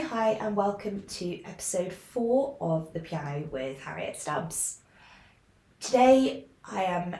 Hi, and welcome to episode 4 of the Piano with Harriet Stubbs. Today, I am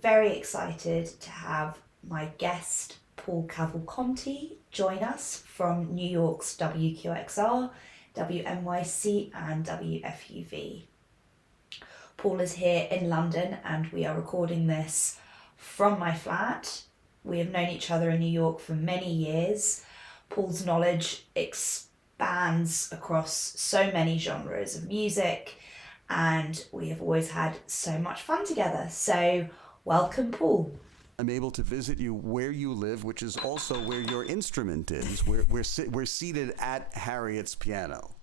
very excited to have my guest, Paul Cavalconte, join us from New York's WQXR, WNYC, and WFUV. Paul is here in London, and we are recording this from my flat. We have known each other in New York for many years. Paul's knowledge expands across so many genres of music, and we have always had so much fun together. So, welcome, Paul. I'm able to visit you where you live, which is also where your instrument is. We're seated at Harriet's piano.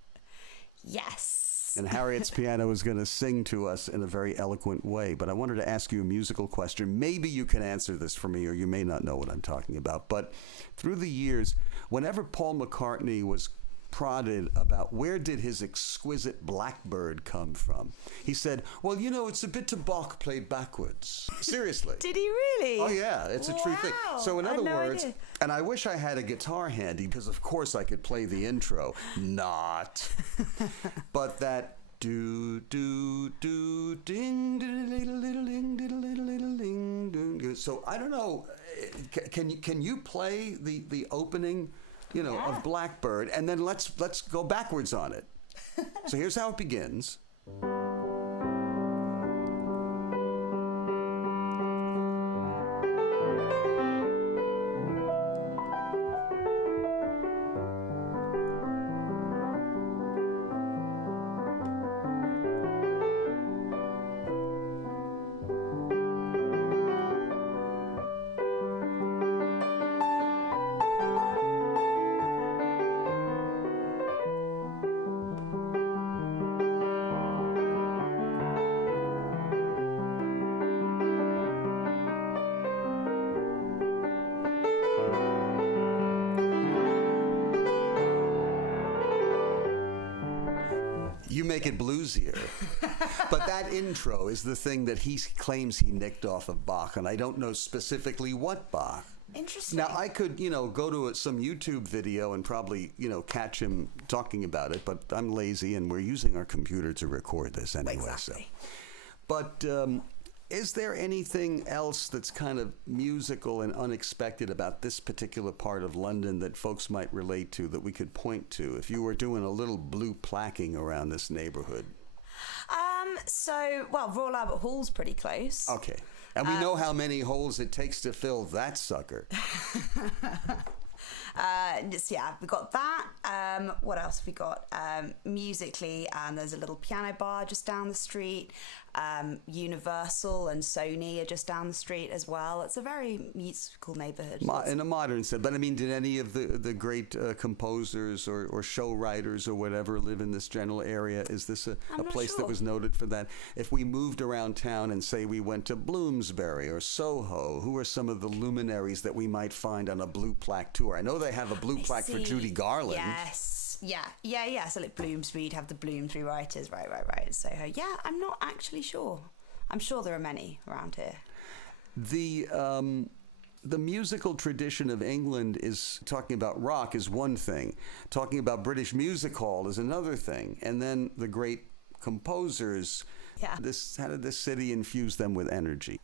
Yes. And Harriet's piano is going to sing to us in a very eloquent way. But I wanted to ask you a musical question. Maybe you can answer this for me, or you may not know what I'm talking about. But through the years, whenever Paul McCartney was prodded about where did his exquisite Blackbird come from, he said, well, you know, it's a bit to Bach played backwards. Seriously. Did he really? Oh, yeah, it's a true thing. So in other words, idea. and I wish I had a guitar handy, because of course I could play the intro. Not. But that do do do ding diddle diddle ding diddle diddle ding ding. So I don't know, can you play the opening, you know, of Blackbird, and then let's go backwards on it. So here's how it begins. You make it bluesier. But that intro is the thing that he claims he nicked off of Bach, and I don't know specifically what Bach. Interesting. Now, I could, go to some YouTube video and probably, catch him talking about it, but I'm lazy, and we're using our computer to record this anyway. Exactly. So. But is there anything else that's kind of musical and unexpected about this particular part of London that folks might relate to, that we could point to if you were doing a little blue placking around this neighborhood? Royal Albert Hall's pretty close. Okay. And we know how many holes it takes to fill that sucker. We got that. What else have we got? Musically, there's a little piano bar just down the street. Universal and Sony are just down the street as well. It's a very musical neighborhood. In a modern sense. But I mean, did any of the great composers or show writers or whatever live in this general area? Is this a place that was noted for that? If we moved around town and say we went to Bloomsbury or Soho, who are some of the luminaries that we might find on a blue plaque tour? I know they have a blue plaque for Judy Garland. Yes. Yeah. So like Bloomsbury, you'd have the Bloomsbury writers, right. Soho. Yeah, I'm not actually sure. I'm sure there are many around here. The musical tradition of England is talking about rock is one thing. Talking about British music hall is another thing. And then the great composers. Yeah. How did this city infuse them with energy?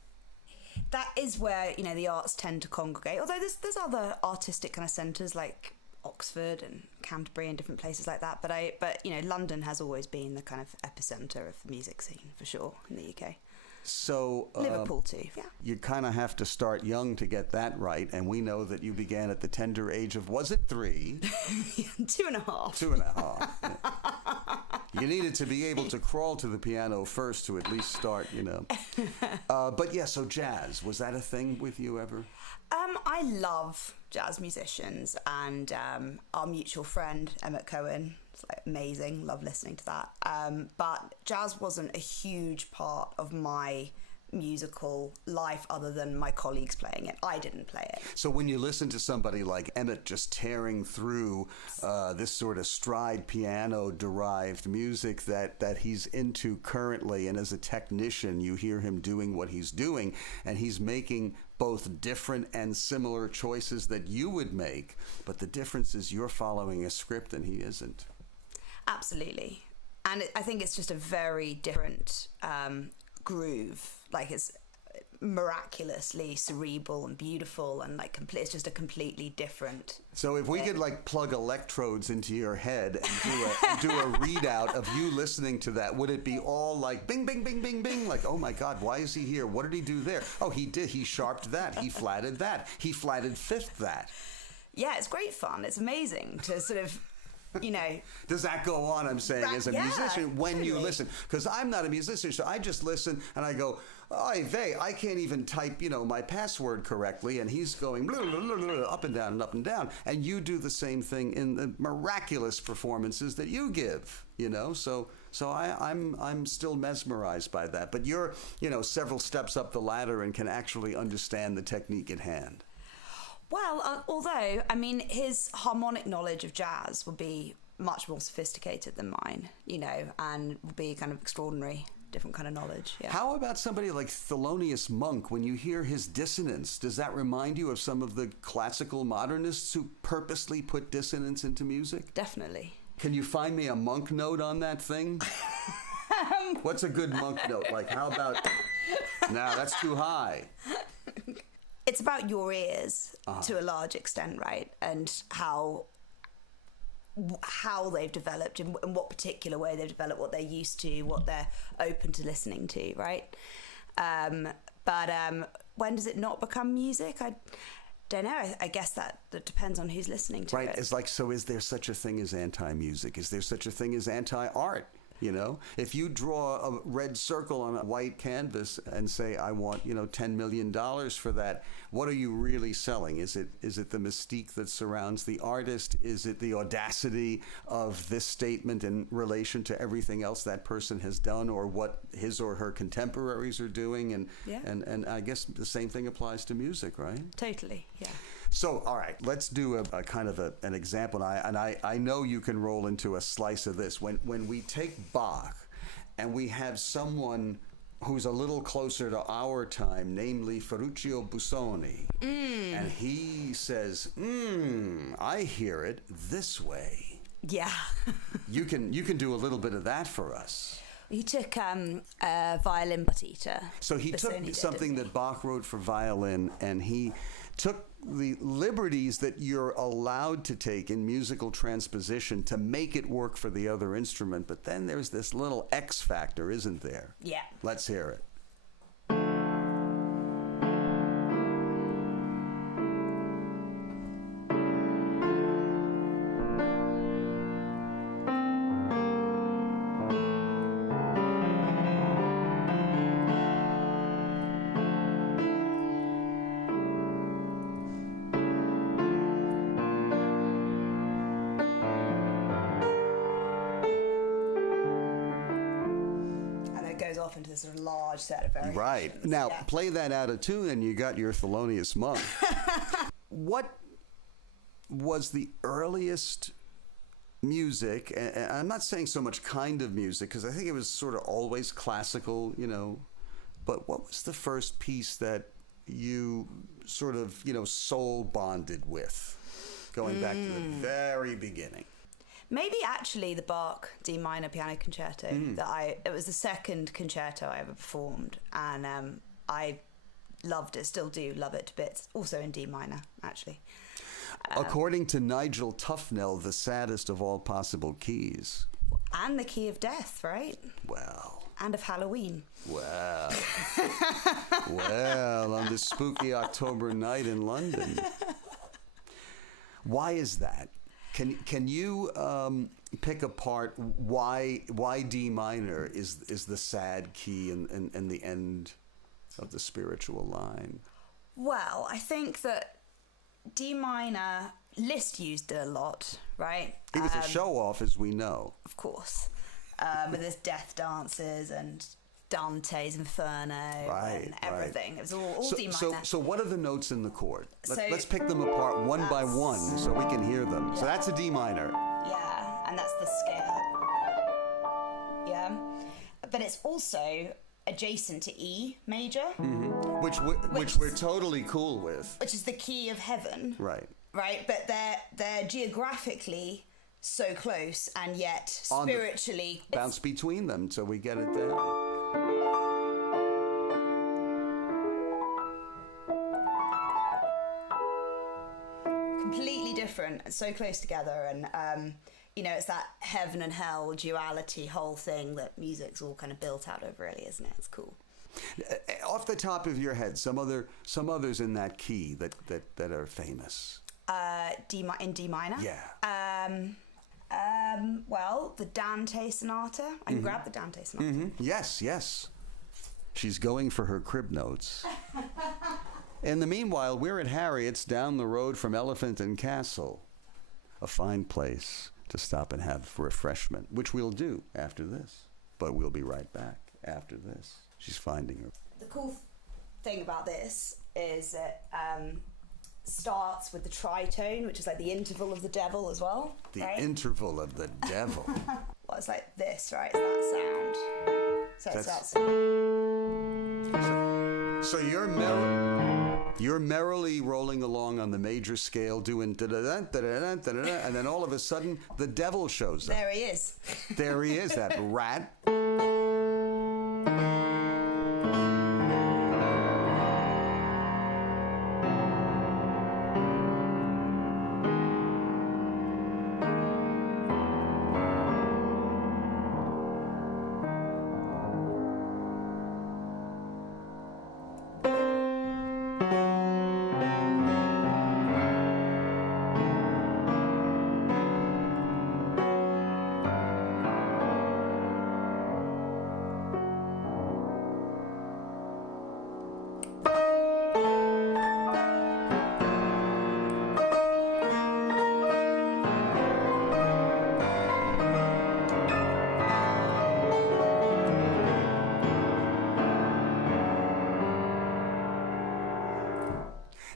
That is where, the arts tend to congregate. Although there's other artistic kind of centres like Oxford and Canterbury and different places like that. But London has always been the kind of epicenter of the music scene for sure in the UK. So Liverpool too. Yeah. You kind of have to start young to get that right, and we know that you began at the tender age of, was it 3? 2.5. 2.5. Yeah. You needed to be able to crawl to the piano first to at least start, But yeah, so jazz, was that a thing with you ever? I love jazz musicians, and our mutual friend Emmett Cohen, it's like amazing, love listening to that. But jazz wasn't a huge part of my musical life other than my colleagues playing it. I didn't play it. So when you listen to somebody like Emmett just tearing through this sort of stride piano-derived music that he's into currently, and as a technician, you hear him doing what he's doing, and he's making both different and similar choices that you would make, but the difference is you're following a script and he isn't. Absolutely. And I think it's just a very different groove. Like, it's miraculously cerebral and beautiful, and like it's just a completely different. So if we could like plug electrodes into your head and do a readout of you listening to that, would it be all like bing, bing, bing, bing, bing? Like, oh my God, why is he here? What did he do there? Oh, he sharped that. He flatted that. He flatted fifth that. Yeah, it's great fun. It's amazing to sort of, you know. Does that go on, I'm saying, as a musician, when you listen? Because I'm not a musician, so I just listen and I go, oy vey, I can't even type, my password correctly, and he's going blah, blah, blah, blah, up and down and up and down. And you do the same thing in the miraculous performances that you give, So I'm still mesmerized by that. But you're, several steps up the ladder and can actually understand the technique at hand. Well, although, I mean, his harmonic knowledge of jazz would be much more sophisticated than mine, and would be kind of extraordinary, different kind of knowledge. Yeah. How about somebody like Thelonious Monk? When you hear his dissonance, does that remind you of some of the classical modernists who purposely put dissonance into music? Definitely. Can you find me a Monk note on that thing? What's a good Monk note? Like, how about... Nah, that's too high. It's about your ears to a large extent, right? And how they've developed, in what particular way they've developed, what they're used to, what they're open to listening to, right? But when does it not become music? I don't know. I guess that depends on who's listening to it. Right. It's like, so is there such a thing as anti-music? Is there such a thing as anti-art? If you draw a red circle on a white canvas and say, I want, $10 million for that, what are you really selling? Is it the mystique that surrounds the artist? Is it the audacity of this statement in relation to everything else that person has done, or what his or her contemporaries are doing? And I guess the same thing applies to music, right? Totally, yeah. So, all right, let's do a kind of an example. I know you can roll into a slice of this. When we take Bach and we have someone who's a little closer to our time, namely Ferruccio Busoni, and he says, I hear it this way. Yeah. You can do a little bit of that for us. He took a violin partita. So he took something that Bach wrote for violin, and he took the liberties that you're allowed to take in musical transposition to make it work for the other instrument. But then there's this little X factor, isn't there? Yeah. Let's hear it. Into this sort of large set of variations. Right. Now, play that out of tune and you got your Thelonious Monk. What was the earliest music, and I'm not saying so much kind of music, because I think it was sort of always classical, but what was the first piece that you sort of, soul bonded with, going back to the very beginning? Maybe actually the Bach D minor piano concerto. It was the second concerto I ever performed, and I loved it, still do love it to bits. Also in D minor, actually. According to Nigel Tufnell, the saddest of all possible keys. And the key of death, right? Well. And of Halloween. Well. Well, on this spooky October night in London. Why is that? Can you pick apart why D minor is the sad key and the end of the spiritual line? Well, I think that D minor, Liszt used it a lot, right? He was a show-off, as we know. Of course. With his death dances and Dante's Inferno and everything. It was all D minor. So what are the notes in the chord? Let's pick them apart one by one so we can hear them. Yeah. So that's a D minor. Yeah, and that's the scale. Yeah, but it's also adjacent to E major, which we're totally cool with. Which is the key of heaven. Right. Right, but they're geographically so close, and yet spiritually bounce between them till we get it there. Completely different, so close together, and it's that heaven and hell duality whole thing that music's all kind of built out of, really, isn't it? It's cool. Off the top of your head, some others in that key that are famous. In D minor. Yeah. Well, the Dante Sonata. I can grab the Dante Sonata. Mm-hmm. Yes. She's going for her crib notes. In the meanwhile, we're at Harriet's down the road from Elephant and Castle. A fine place to stop and have refreshment, which we'll do after this. But we'll be right back after this. She's finding her. The cool thing about this is that starts with the tritone, which is like the interval of the devil as well. The interval of the devil. Well, it's like this, right? It's that sound. So it's that sound. So you're merrily rolling along on the major scale, doing da-da-da, da-da-da, da-da-da, and then all of a sudden the devil shows up. There he is. There he is, that rat.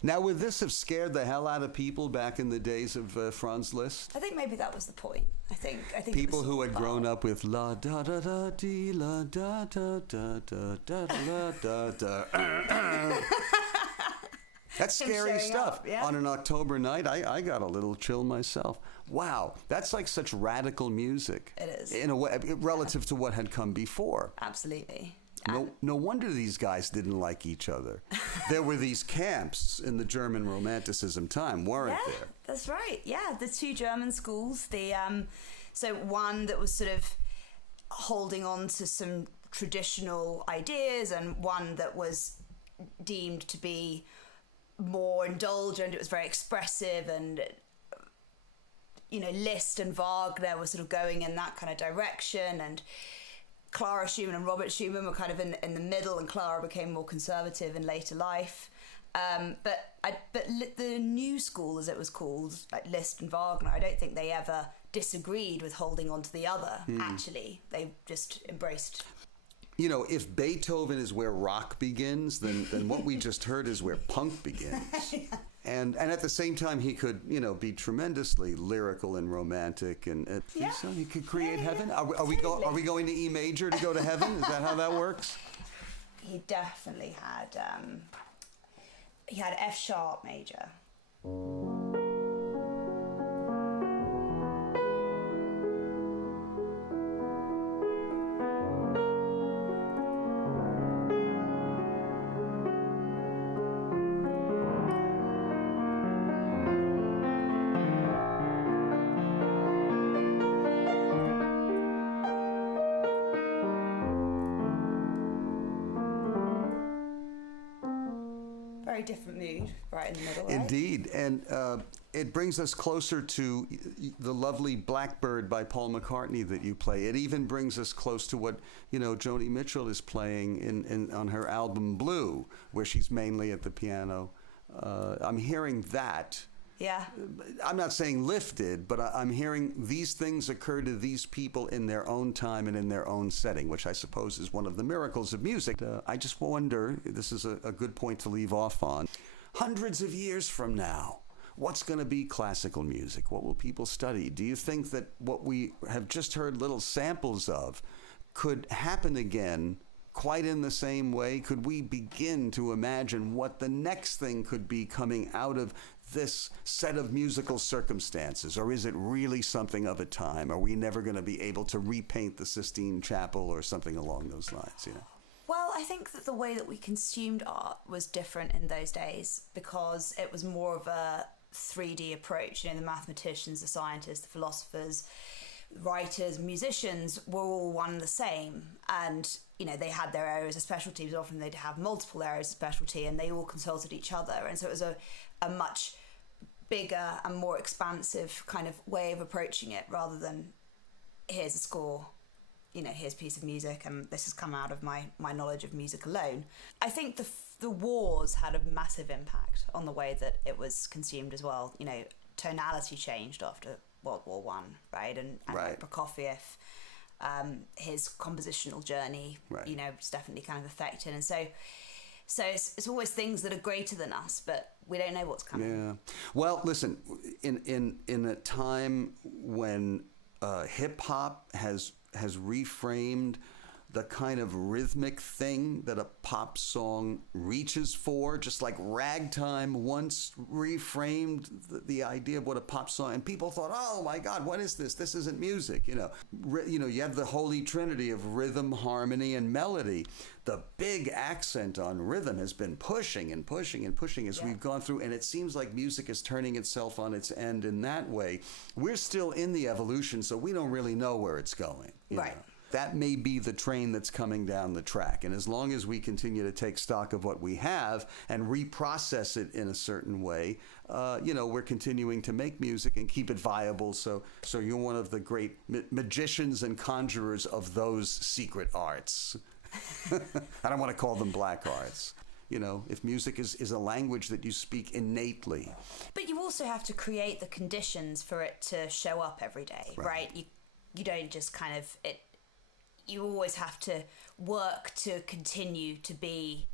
Now, would this have scared the hell out of people back in the days of Franz Liszt? I think maybe that was the point. I think people who had grown up with la da da da dee la da da da da da da da da. That's scary stuff. Yeah. On an October night, I got a little chill myself. Wow, that's like such radical music. It is. In a way, relative to what had come before. Absolutely. No wonder these guys didn't like each other. There were these camps in the German Romanticism time, weren't there? That's right. Yeah, the two German schools. So one that was sort of holding on to some traditional ideas, and one that was deemed to be more indulgent. It was very expressive, and Liszt and Wagner were sort of going in that kind of direction, and Clara Schumann and Robert Schumann were kind of in the middle, and Clara became more conservative in later life. But the new school, as it was called, like Liszt and Wagner, I don't think they ever disagreed with holding on to the other. Actually, they just embraced. If Beethoven is where rock begins, then what we just heard is where punk begins. Yeah. And at the same time, he could, be tremendously lyrical and romantic, and so he could create heaven. Are we going to E major to go to heaven? Is that how that works? He definitely had. He had F sharp major. Different mood right in the middle, right? Indeed, and it brings us closer to the lovely Blackbird by Paul McCartney that you play. It even brings us close to what Joni Mitchell is playing on her album Blue, where she's mainly at the piano. I'm hearing that Yeah. I'm not saying lifted, but I'm hearing these things occur to these people in their own time and in their own setting, which I suppose is one of the miracles of music. I just wonder, this is a good point to leave off on, hundreds of years from now, what's going to be classical music? What will people study? Do you think that what we have just heard little samples of could happen again quite in the same way? Could we begin to imagine what the next thing could be coming out of this set of musical circumstances? Or is it really something of a time? Are we never going to be able to repaint the Sistine Chapel or something along those lines, you know? Well, I think that the way that we consumed art was different in those days because it was more of a 3D approach. You know, the mathematicians, the scientists, the philosophers, writers, musicians were all one and the same. And, you know, they had their areas of specialty, but often they'd have multiple areas of specialty and they all consulted each other. And so it was a much bigger and more expansive kind of way of approaching it rather than here's a score, you know, here's a piece of music and this has come out of my knowledge of music alone. I think the wars had a massive impact on the way that it was consumed as well. You know, tonality changed after World War One, right? And Right. Prokofiev, his compositional journey, Right. you know, was definitely kind of affected. And so it's always things that are greater than us, but we don't know what's coming. Yeah. Well, listen, in a time when hip hop has reframed the kind of rhythmic thing that a pop song reaches for, just like ragtime once reframed the idea of what a pop song, and people thought, oh my God, what is this? This isn't music, you know. You have the holy trinity of rhythm, harmony, and melody. The big accent on rhythm has been pushing and pushing and pushing as we've gone through, and it seems like music is turning itself on its end in that way. We're still in the evolution, so we don't really know where it's going. You Right. know? That may be the train that's coming down the track. And as long as we continue to take stock of what we have and reprocess it in a certain way, we're continuing to make music and keep it viable. So you're one of the great magicians and conjurers of those secret arts. I don't want to call them black arts. You know, if music is a language that you speak innately. But you also have to create the conditions for it to show up every day, right? You don't just kind of... You always have to work to continue to be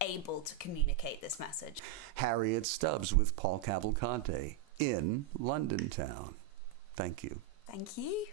able to communicate this message. Harriet Stubbs with Paul Cavalconte in London Town. Thank you. Thank you.